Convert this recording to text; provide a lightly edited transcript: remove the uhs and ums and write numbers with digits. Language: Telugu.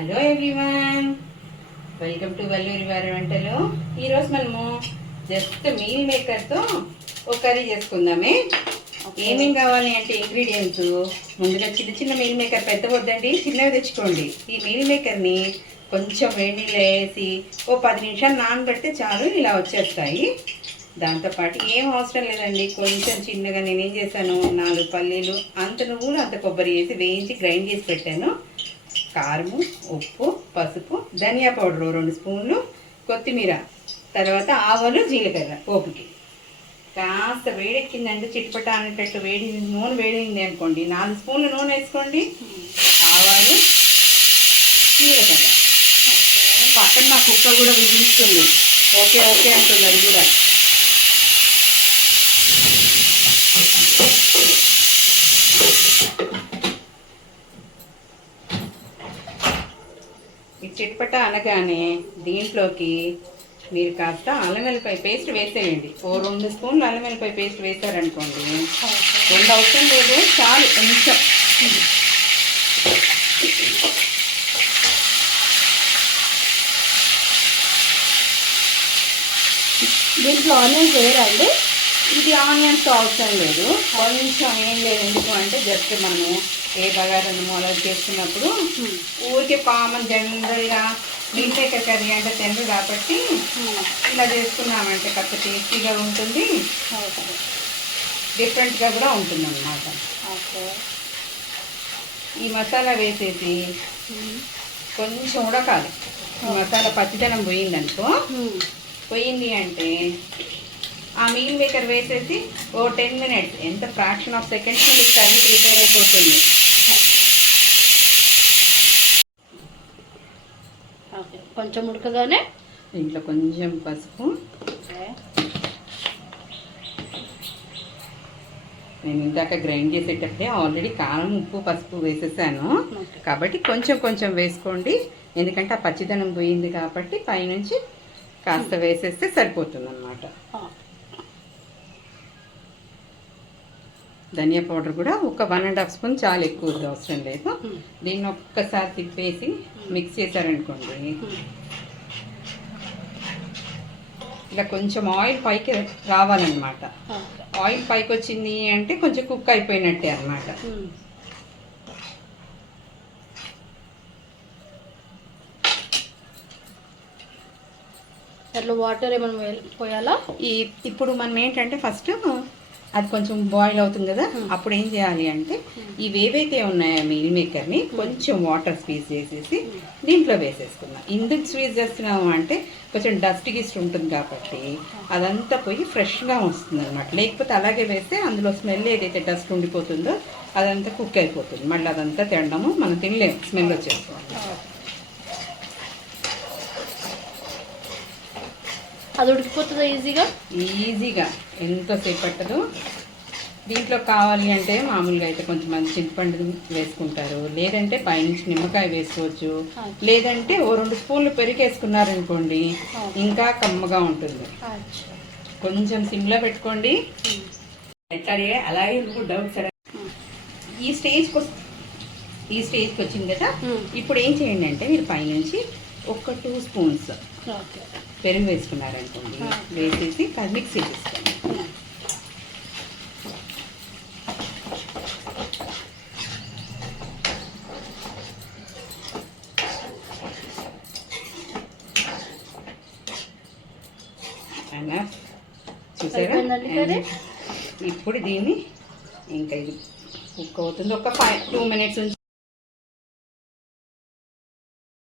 Hello everyone, welcome to Valluri వారి వంటలు. ఈరోజు మనము జస్ట్ మీల్ మేకర్తో ఒక కర్రీ చేసుకుందామే. ఏమేమి కావాలి అంటే ఇంగ్రీడియంట్స్ ముందుగా చిన్న చిన్న మీల్ మేకర్, పెద్ద వద్దండి, చిన్నవి తెచ్చుకోండి. ఈ మీల్ మేకర్ని కొంచెం వేడి నీళ్ళు వేసి ఓ 10 నిమిషాలు నానబెడితే చాలు, ఇలా వచ్చేస్తాయి. దాంతోపాటు ఏం అవసరం లేదండి, కొంచెం చిన్నగా నేనేం చేశాను, 4 పల్లీలు, అంత నువ్వులు అంత కొబ్బరి వేసి వేయించి గ్రైండ్ చేసి పెట్టాను. కారము, ఉప్పు, పసుపు, ధనియా పౌడరు 2 స్పూన్లు, కొత్తిమీర, తర్వాత ఆవాలు, జీలకర్ర పోపుకి. కాస్త వేడెక్కిందంటే చిట్పట అనేటట్టు నూనె వేడింది అనుకోండి, 4 స్పూన్లు నూనె వేసుకోండి. ఆవాలు, జీలకర్ర. పక్కన నా కుక్క కూడా విధిస్తుంది, ఓకే ఓకే అంటుంది అది కూడా. ఈ చిట్పట అనగానే దీంట్లోకి మీరు కాస్త అల్లం వెల్లిపాయ పేస్ట్ వేసేయండి. ఓ 2 స్పూన్లు అల్లం వెల్లిపాయ పేస్ట్ వేసారనుకోండి, 2 అవసరం లేదు, చాలు కొంచెం. దీంట్లో ఆనియన్స్ వేయరండి? ఇది ఆనియన్స్ అవసరం లేదు, కొంచెం ఏం లేదు. ఎందుకు అంటే జస్ట్ మనము ఏ బగారను మొదలు చేసుకున్నప్పుడు ఊరికే కామన్ జనరల్గా మీల్ మేకర్ కర్రీ అంటే తినరు కాబట్టి ఇలా చేసుకున్నామంటే కాస్త టేస్టీగా ఉంటుంది, డిఫరెంట్గా కూడా ఉంటుంది అన్నమాట. ఈ మసాలా వేసేసి కొంచెం ఉడకాలి. ఈ మసాలా పచ్చిదనం పోయిందనుకో, పోయింది అంటే ఆ మీల్ మేకర్ వేసేసి ఓ 10 మినిట్స్, ఎంత ఫ్రాక్షన్ ఆఫ్ సెకండ్స్ మీకు కర్రీ ప్రిపేర్ అయిపోతుంది. కొంచెం ఉడకగానే ఇంట్లో కొంచెం పసుపు, నేను ఇందాక గ్రైండ్ చేసేటప్పుడే ఆల్రెడీ కారం, ఉప్పు, పసుపు వేసేసాను కాబట్టి కొంచెం కొంచెం వేసుకోండి. ఎందుకంటే ఆ పచ్చిదనం పోయింది కాబట్టి పైనుంచి కాస్త వేసేస్తే సరిపోతుంది అన్నమాట. ధనియా పౌడర్ కూడా ఒక 1.5 స్పూన్, చాలా ఎక్కువ అవసరం లేదు. దీన్ని ఒక్కసారి తిప్పేసి మిక్స్ చేశారనుకోండి, ఇలా కొంచెం ఆయిల్ పైకి రావాలన్నమాట. ఆయిల్ పైకి వచ్చింది అంటే కొంచెం కుక్ అయిపోయినట్టే అన్నమాట. అట్లా వాటర్ ఏమైనా పోయాలా? ఇప్పుడు మనం ఏంటంటే ఫస్ట్ అది కొంచెం బాయిల్ అవుతుంది కదా, అప్పుడు ఏం చేయాలి అంటే ఇవేవైతే ఉన్నాయో మీల్ మేకర్ని కొంచెం వాటర్ స్క్వీజ్ చేసేసి దీంట్లో వేసేసుకున్నాం. ఎందుకు స్క్వీజ్ చేస్తున్నాము అంటే కొంచెం డస్ట్ గిస్ట్ ఉంటుంది కాబట్టి అదంతా పోయి ఫ్రెష్గా వస్తుంది అనమాట. లేకపోతే అలాగే వేస్తే అందులో స్మెల్ ఏదైతే డస్ట్ ఉండిపోతుందో అదంతా కుక్ అయిపోతుంది, మళ్ళీ అదంతా తినడము మనం తినలేము, స్మెల్ వచ్చేస్తుంది. అది ఉడికిపోతుందా ఈజీగా? ఈజీగా, ఎంతోసేపు పట్టదు. దీంట్లో కావాలి అంటే మామూలుగా అయితే కొంచెం మంది చింతపండు వేసుకుంటారు, లేదంటే పైనుంచి నిమ్మకాయ వేసుకోవచ్చు, లేదంటే ఓ 2 స్పూన్లు పెరిగేసుకున్నారనుకోండి ఇంకా కమ్మగా ఉంటుంది. కొంచెం సిమ్లో పెట్టుకోండి. అలాగే డౌట్స్ ఈ స్టేజ్కి వచ్చింది కదా, ఇప్పుడు ఏం చేయండి అంటే మీరు పైనుంచి ఒక 2 స్పూన్స్ పెరుగు వేసుకున్నారనుకోండి, వేసేసి మిక్స్ చేసేసుకోండి. చూసారా? ఇప్పుడు దీన్ని ఇంకా ఇది కుక్ అవుతుంది, ఒక 2 మినిట్స్